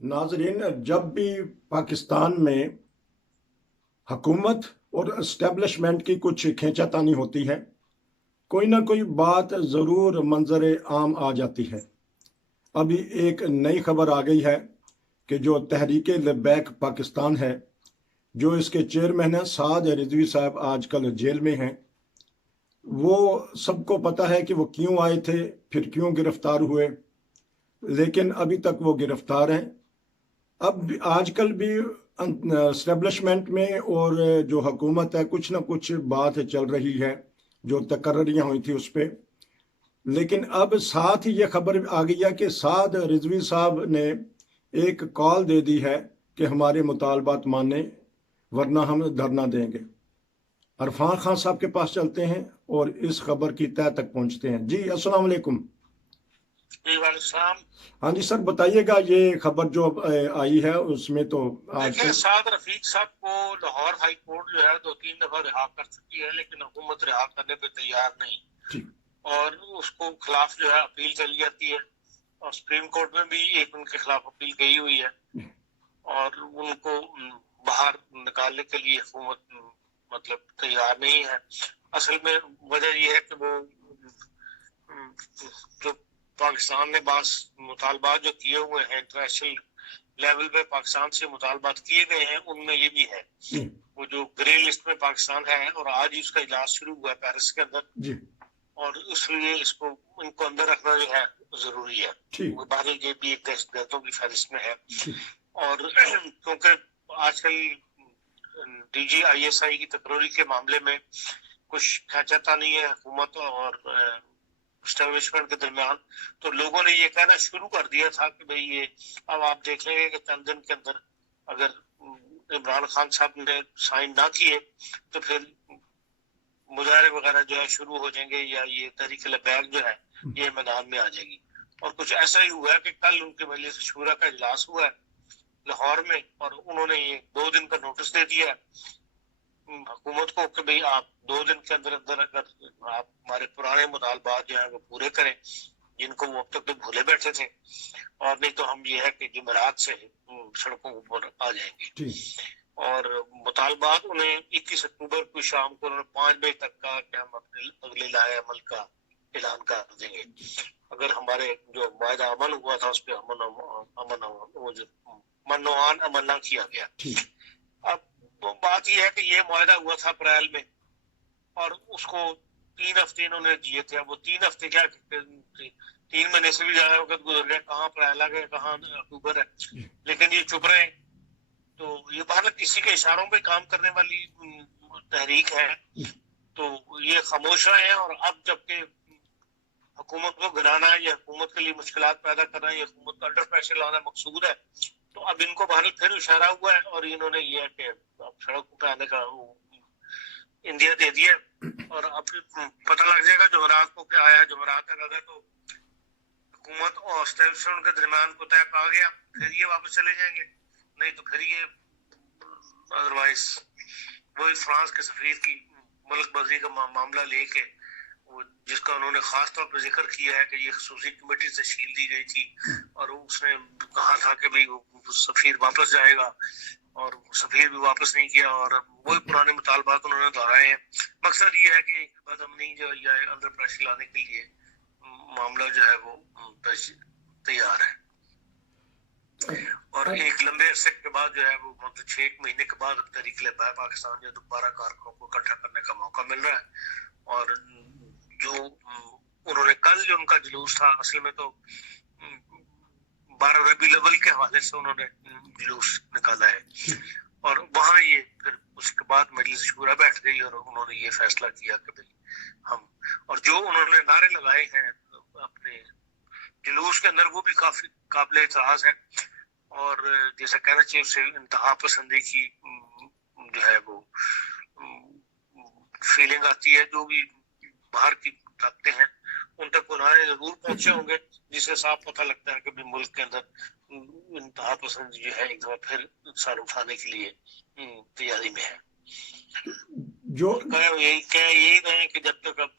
नाजरीन, जब भी पाकिस्तान में हुकूमत और इस्टेब्लिशमेंट की कुछ खींचातानी होती है, कोई ना कोई बात ज़रूर मंजर आम आ जाती है। अभी एक नई खबर आ गई है कि जो तहरीक लब्बैक पाकिस्तान है, जो इसके चेयरमैन हैं साद रिजवी साहब, आजकल जेल में हैं। वो सबको पता है कि वो क्यों आए थे, फिर क्यों गिरफ्तार हुए, लेकिन अभी तक वो गिरफ्तार हैं। अब आजकल भी इस्टेब्लिशमेंट में और जो हुकूमत है, कुछ ना कुछ बात चल रही है, जो तकर्रियाँ हुई थी उस पर। लेकिन अब साथ ही ये खबर आ गई है कि साद रिजवी साहब ने एक कॉल दे दी है कि हमारे मुतालबात माने, वरना हम धरना देंगे। अरफान खान साहब के पास चलते हैं और इस खबर की तह तक पहुंचते हैं। जी अस्सलाम वालेकुम। हाँ जी सर, बताइएगा ये खबर जो आई है उसमें तो देखिए, साद रफीक साहब को लाहौर हाई कोर्ट जो है 2-3 दफा रिहा कर चुकी है, लेकिन हुकूमत रिहा करने पे तैयार नहीं, और उसको खिलाफ जो है अपील चली जाती है, और सुप्रीम कोर्ट में भी एक उनके खिलाफ अपील गई हुई है, और उनको बाहर निकालने के लिए हुकूमत मतलब तैयार नहीं है। असल में वजह यह है कि वो जो पाकिस्तान ने बास मुतालबात जो किए हुए हैं, इंटरनेशनल लेवल पे पाकिस्तान से मुतालबात किए गए हैं, उनमें ये भी है। वो जो ग्रे लिस्ट में पाकिस्तान है, और आज ही उसका इजलास शुरू हुआ है पेरिस के अंदर, और इसलिए इसको इनको अंदर रखना जो है जरूरी है। बाहर ये भी एक दहशतगर्दों की फहरिस्त में है, और क्योंकि आजकल DGISI की तकरीरी के मामले में कुछ खींचातानी है हुकूमत और एस्टेब्लिशमेंट के दरमियान, तो लोगों ने ये कहना शुरू कर दिया था कि भाई ये अब आप देख लेंगे कि चंद दिन के अंदर अगर इमरान खान साहब ने साइन ना किए तो फिर मुजाहरे वगैरह जो है शुरू हो जाएंगे, या ये तहरीक लब्बैक जो है ये मैदान में आ जाएगी। और कुछ ऐसा ही हुआ है कि कल उनके मजलिस शूरा का इजलास हुआ है लाहौर में, और उन्होंने ये 2 दिन का नोटिस दे दिया है हुकूमत को कि भाई आप 2 दिन के अंदर अंदर अगर आप हमारे पुराने मुतालबात जो है वो पूरे करें, जिनको वो अब तक तो भूले बैठे थे, और नहीं तो हम ये है कि जुमेरात से सड़कों पर आ जाएंगे। और मुतालबात उन्हें 21 अक्टूबर को शाम को उन्होंने 5 बजे तक कहा कि हम अपने अगले लाए अमल का ऐलान कर देंगे अगर हमारे जो वायदा अमल हुआ था उस पर मनोआन अमल ना किया गया। अब तो बात यह है कि ये मुआहदा हुआ था अप्रैल में, और उसको 3 हफ्ते इन्होंने दिए थे। अब वो 3 हफ्ते क्या 3 महीने से भी ज्यादा वक्त गुजर गया, कहाँ अप्रैल आ गया, कहाँ अक्टूबर है, लेकिन ये चुप रहे। तो ये भारत किसी के इशारों पे काम करने वाली तहरीक है, तो ये खामोश रहे हैं। और अब जबकि हुकूमत को गिराना या हुकूमत के लिए मुश्किलात पैदा करना या हुकूमत को अंडर प्रेशर लाना मकसूद है, तो अब इनको भारत फिर इशारा हुआ है, और इन्होंने ये है कि अब सड़कों पे आने का इंडिया दे दिया, और अब पता लग जाएगा जुमेरात को क्या आया। जुमेरात तक अगर तो हुकूमत और एस्टेब्लिशमेंट के दरमियान को तय आ गया, फिर ये वापस चले जाएंगे, नहीं तो फिर ये अदरवाइज वही फ्रांस के सफीर की मुल्क बदली का मामला लेके, जिसका उन्होंने खास तौर पर जिक्र किया है कि ये खसूसी कमेटी तश्कील दी गई थी, और उसने कहा था कि भाई वो सफीर वापस जाएगा, और सफीर भी वापस नहीं किया, और वही पुराने मुतालबात उन्होंने दोहराए हैं। मकसद ये है कि बदअमनी जो या अंदर प्रेशर लाने के लिए मामला जो है वो तैयार है। और एक लंबे अरसे के बाद जो है वो मतलब 6 महीने के बाद अब तहरीक लब्बैक पाकिस्तान जो दोबारा कारकुनों को इकट्ठा करने का मौका मिल रहा है। और जो उन्होंने कल जो उनका जुलूस था, असल में तो 12 रबीउल अव्वल के हवाले से उन्होंने जुलूस निकाला है, और वहां ये फिर उसके बाद मजलिस शूरा बैठ गई, और उन्होंने ये फैसला किया कि भाई हम, और जो उन्होंने नारे लगाए हैं अपने जुलूस के अंदर वो भी काफी काबिल एतराज है, और जैसा कहना चाहिए उससे इंतहा पसंदी की जो है वो फीलिंग आती है। जो भी बाहर की ताकतें हैं उन तक नारे जरूर पहुंचे होंगे, जिससे साफ पता लगता है कि मुल्क के अंदर इंतहा पसंद जो है एक दफा फिर सर उठाने के लिए तैयारी में है। जो यही रहे कि जब तक अब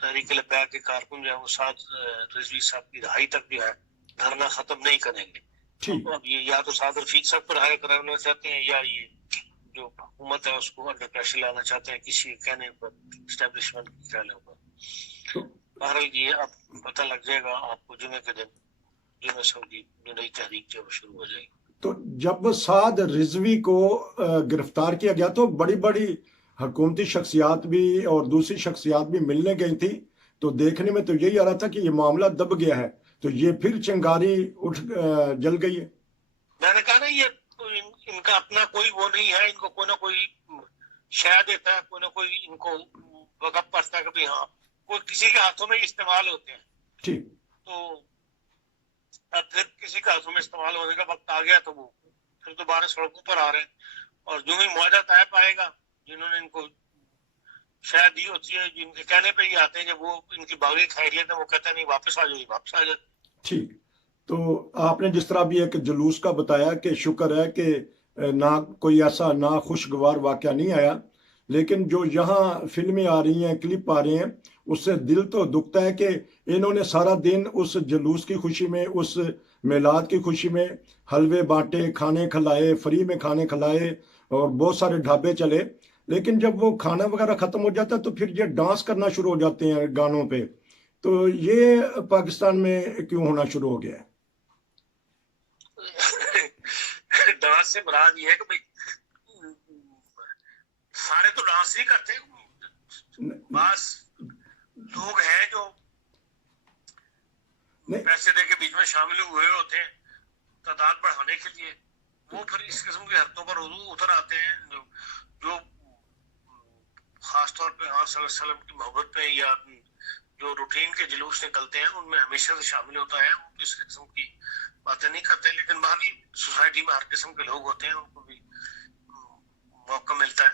तहरीक लब्बैक के कारकुन जो है वो साद रिजवी साहब की रिहाई तक जो है धरना खत्म नहीं करेंगे, ٹھیک اب یہ یا تو سعد رفیق صاحب پر ہائر کرانا چاہتے ہیں یا یہ جو حکومت ہے اس کو انڈر پریشر لانا چاہتے ہیں کسی کہنے پر اسٹیبلشمنٹ کے کہنے پر. تو بہرحال یہ اب پتہ لگ جائے گا آپ کو جمعے کے دن جمعہ سعودی جو نئی تحریک جو شروع ہو جائے گی. تو جب سعد رضوی کو گرفتار کیا گیا تو بڑی بڑی حکومتی شخصیات بھی اور دوسری شخصیات بھی ملنے گئی تھی، تو دیکھنے میں تو یہی آ رہا تھا کہ یہ معاملہ دب گیا ہے، تو یہ پھر چنگاری اٹھ جل گئی ہے. میں نے کہا نا یہ ان کا اپنا کوئی وہ نہیں ہے، ان کو کوئی نہ کوئی شے دیتا ہے، کوئی نہ کوئی ان کو وقت پڑتا ہے کہ بھائی ہاں کوئی کسی کے ہاتھوں میں استعمال ہوتے ہیں. ٹھیک تو اب پھر کسی کا ہاتھوں میں استعمال ہونے کا وقت آ گیا تو وہ پھر دوبارہ سڑکوں پر آ رہے ہیں. اور جو ہی معاہدہ طے پائے گا، جنہوں نے ان کو شاید دی ہوتی ہے، جن کے کہنے پہ ہی آتے ہیں جب وہ ان کی باغی خیریت ہے وہ کہتے ہیں نہیں واپس آ جائے واپس آ جائے. ٹھیک. تو آپ نے جس طرح بھی ایک جلوس کا بتایا کہ شکر ہے کہ نہ کوئی ایسا ناخوشگوار واقعہ نہیں آیا، لیکن جو یہاں فلمیں آ رہی ہیں، کلپ آ رہے ہیں، اس سے دل تو دکھتا ہے کہ انہوں نے سارا دن اس جلوس کی خوشی میں، اس میلاد کی خوشی میں حلوے بانٹے، کھانے کھلائے، فری میں کھانے کھلائے اور بہت سارے ڈھابے چلے، لیکن جب وہ کھانا وغیرہ ختم ہو جاتا ہے تو پھر یہ ڈانس کرنا شروع ہو جاتے ہیں گانوں پہ. تو یہ پاکستان میں کیوں ہونا شروع ہو گیا ہے؟ ڈانس سے مراد یہ ہے کہ بھائی سارے تو ڈانس نہیں کرتے، بعض لوگ ہیں جو پیسے دے کے بیچ میں شامل ہوئے ہوتے ہیں تعداد بڑھانے کے لیے، وہ پھر اس قسم کی حرکتوں پر اتر آتے ہیں جو خاص طور پہ آپ صلی اللہ علیہ وسلم کی محبت پہ یا جو روٹین کے جلوس نکلتے ہیں ان میں ہمیشہ سے شامل ہوتا ہے. وہ اس قسم کی باتیں نہیں کرتے، لیکن باقی سوسائٹی میں ہر قسم کے لوگ ہوتے ہیں، ان کو بھی موقع ملتا ہے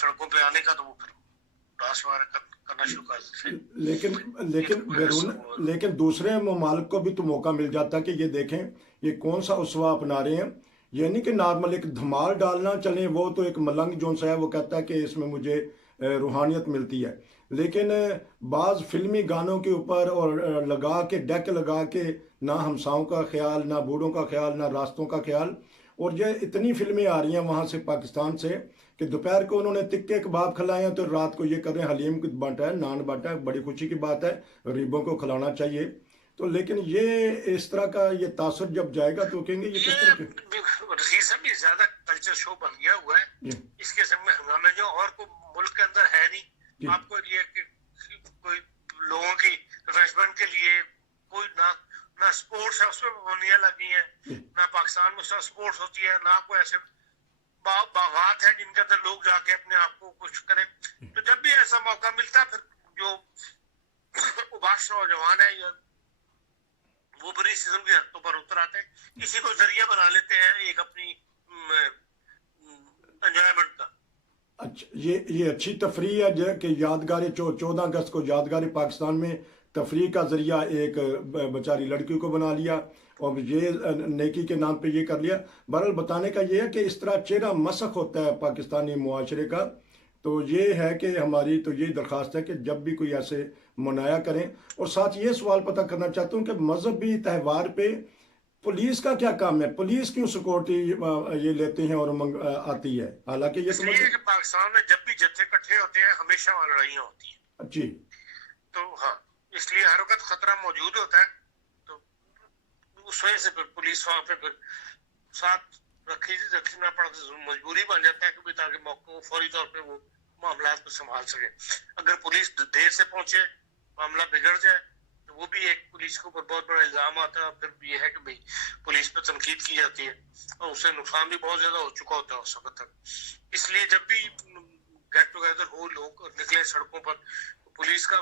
سڑکوں پہ آنے کا تو وہ پھر ڈانس وغیرہ کرنا شروع کر دیتے ہیں. لیکن دوسرے ممالک کو بھی تو موقع مل جاتا ہے کہ یہ دیکھیں یہ کون سا اسوا اپنا رہے ہیں. یہ نہیں کہ نارمل ایک دھمال ڈالنا چلیں، وہ تو ایک ملنگ جون سا ہے، وہ کہتا ہے کہ اس میں مجھے روحانیت ملتی ہے، لیکن بعض فلمی گانوں کے اوپر اور لگا کے ڈیک لگا کے نہ ہمساؤں کا خیال، نہ بوڑھوں کا خیال، نہ راستوں کا خیال. اور یہ اتنی فلمیں آ رہی ہیں وہاں سے پاکستان سے کہ دوپہر کو انہوں نے تکے کباب کھلائے ہیں تو رات کو یہ کر رہے ہیں حلیم بانٹا ہے، نان بانٹا ہے. بڑی خوشی کی بات ہے، غریبوں کو کھلانا چاہیے. تو لیکن یہ اس طرح کا یہ تاثر جب جائے گا تو کہیں گے یہ کس طرح کے رشید صاحب یہ زیادہ کلچر شو بن گیا ہوا ہے اس قسم میں ہنگامے جو اور کو ملک کے اندر ہے نہیں. آپ کو یہ کوئی لوگوں کی ریفریشمنٹ کے لیے کوئی نہ سپورٹس ہے، اس پہ پابندیاں لگی ہیں، نہ پاکستان میں سپورٹس ہوتی ہے، نہ کوئی ایسے باغات ہیں جن کے اندر لوگ جا کے اپنے آپ کو کچھ کریں. تو جب بھی ایسا موقع ملتا ہے پھر جو اباش نوجوان ہے یا وہ بڑی قسم کی حرکتوں پر اتر آتے ہیں، کسی کو ذریعہ بنا لیتے ہیں ایک اپنی انجوائمنٹ کا. اچھا، یہ اچھی تفریح ہے کہ یادگار 14 اگست کو یادگار پاکستان میں تفریح کا ذریعہ ایک بیچاری لڑکی کو بنا لیا اور یہ نیکی کے نام پہ یہ کر لیا. بہرحال بتانے کا یہ ہے کہ اس طرح چہرہ مسخ ہوتا ہے پاکستانی معاشرے کا. تو یہ ہے کہ ہماری تو یہ درخواست ہے کہ جب بھی کوئی ایسے منایا کریں. اور ساتھ یہ سوال پتہ کرنا چاہتا ہوں کہ مذہبی تہوار پہ پولیس کا کیا کام ہے؟ پولیس کیوں سیکورٹی یہ لیتے ہیں اور آتی ہے؟ حالانکہ یہ اس لیے کہ پاکستان میں جب بھی جتھے اکٹھے ہوتے ہیں ہمیشہ وہاں لڑائیاں ہوتی ہیں جی. تو ہاں اس لیے ہر وقت خطرہ موجود ہوتا ہے. تو اس وجہ سے پھر پولیس وہاں پہ پھر ساتھ رکھنا پڑتا، مجبوری بن جاتا ہے کہ تاکہ موقع کو فوری طور پہ وہ معاملات کو سنبھال سکے. اگر پولیس دیر سے پہنچے معاملہ بگڑ جائے تو وہ بھی ایک پولیس کے اوپر بہت بڑا الزام آتا ہے. پھر یہ ہے کہ بھئی پولیس پہ تنقید کی جاتی ہے اور اس سے نقصان بھی بہت زیادہ ہو چکا ہوتا ہے اس وقت تک. اس لیے جب بھی گیٹ ٹوگیدر ہو لوگ نکلے سڑکوں پر، پولیس کا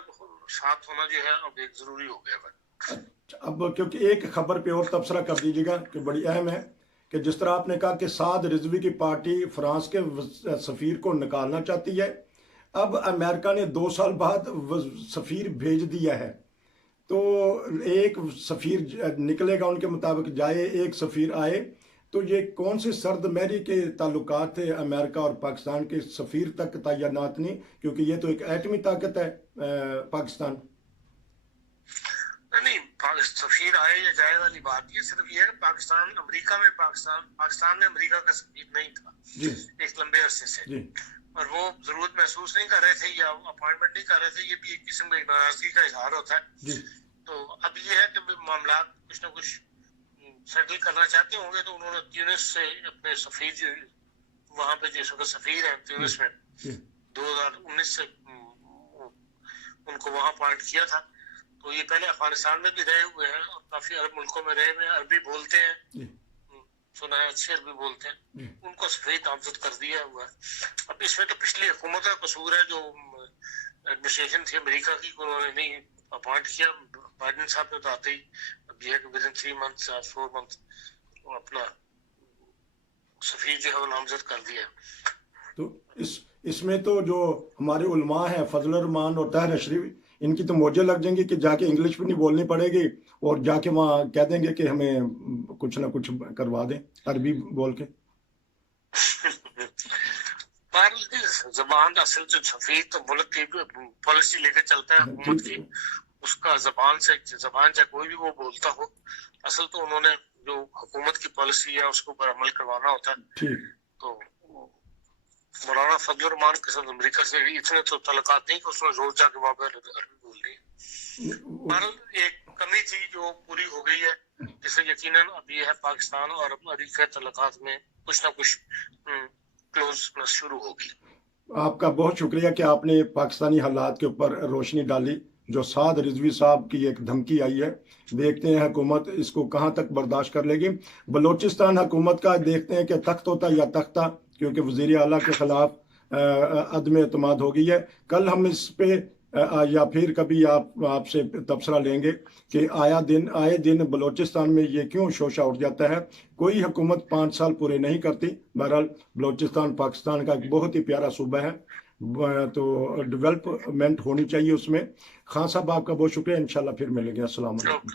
ساتھ ہونا جو ہے اب ایک ضروری ہو گیا ہے. اب کیونکہ ایک خبر پہ اور تبصرہ کر دیجیے گا کہ بڑی اہم ہے کہ جس طرح آپ نے کہا کہ سعد رضوی کی پارٹی فرانس کے سفیر کو نکالنا چاہتی ہے، اب امریکہ نے 2 سال بعد سفیر بھیج دیا ہے. تو ایک سفیر نکلے گا ان کے مطابق جائے، ایک سفیر آئے. تو یہ کون سے سرد مہری کے تعلقات تھے امریکہ اور پاکستان کے؟ سفیر تک تعینات نہیں، کیونکہ یہ تو ایک ایٹمی طاقت ہے پاکستان. نہیں सफीर आए या जाए वाली बात ये सिर्फ ये है कि पाकिस्तान में अमेरिका का सफीर नहीं था जी एक लंबे अरसे से, जी और वो जरूरत महसूस नहीं कर रहे थे या अपॉइंटमेंट नहीं कर रहे थे, ये भी एक किस्म की नाराजगी का इजहार होता है। जी तो अब ये है कि मामला कुछ ना कुछ सेटल करना चाहते होंगे, तो उन्होंने ट्यूनिस से अपने सफीर वहां पे जिस वक्त सफीर है ट्यूनिस में जी 2019 से उनको वहां अपॉइंट किया था। तो ये पहले अफगानिस्तान में भी रहे हुए हैं और काफी अरब मुल्कों में रहे हुए हैं, अरबी बोलते हैं, जी सुना है अच्छे अरबी बोलते हैं, जी उनको सफेद नामजद कर दिया हुआ है। अब इसमें तो पिछली हुकूमत का कसूर है, जो एडमिनिस्ट्रेशन थी अमेरिका की, उन्होंने नहीं अपॉइंट किया। बाइडेन साहब ने तो आते ही अब यह है कि विद इन 3 months या 4 months अपना सफीर जो है वो नामजद कर दिया। तो इसमें तो जो हमारे उलमा हैं फजल रहमान और ताहिर अशरफ, इनकी तो मौजें लग जाएंगी कि जाके इंग्लिश भी नहीं बोलनी पड़ेगी और जाके वहाँ कह देंगे कि हमें कुछ ना कुछ करवा दें अरबी बोल के। पर जबान असल जो सफीर तो मुल्क की पॉलिसी लेकर चलता है हुकूमत की, उसका जबान चाहे कोई भी वो बोलता हो, असल तो उन्होंने जो हुकूमत की पॉलिसी है उसके ऊपर अमल करवाना होता है। ठीक तो मौलाना फजल रहमान के साथ अमेरिका से इतने तो तलकात नहीं कि उसने रोज जाके वहां पर अरबी बोल रही है, पर एक कमी थी जो पूरी हो गई है, जिससे यकीनन अब ये है पाकिस्तान और अमेरिका तलकात में कुछ ना कुछ क्लोजनेस शुरू होगी। आपका बहुत शुक्रिया कि आपने पाकिस्तानी हालात के ऊपर रोशनी डाली। जो साद रिजवी साहब की एक धमकी आई है, देखते हैं हुकूमत इसको कहाँ तक बर्दाश्त कर लेगी। बलोचिस्तान हुकूमत का देखते हैं कि तख्त होता या तख्ता, क्योंकि वज़ीर आला के खिलाफ अदम एतमाद हो गई है। कल हम इस पे या फिर कभी आपसे तबसरा लेंगे कि आए दिन बलोचिस्तान में ये क्यों शोशा उठ जाता है। कोई हुकूमत 5 साल पूरे नहीं करती। बहरहाल बलोचिस्तान पाकिस्तान का एक बहुत ही प्यारा सूबा है, तो डेवलपमेंट होनी चाहिए उसमें। खान साहब आपका बहुत शुक्रिया, इंशाल्लाह फिर मिलेंगे। अस्सलाम वालेकुम।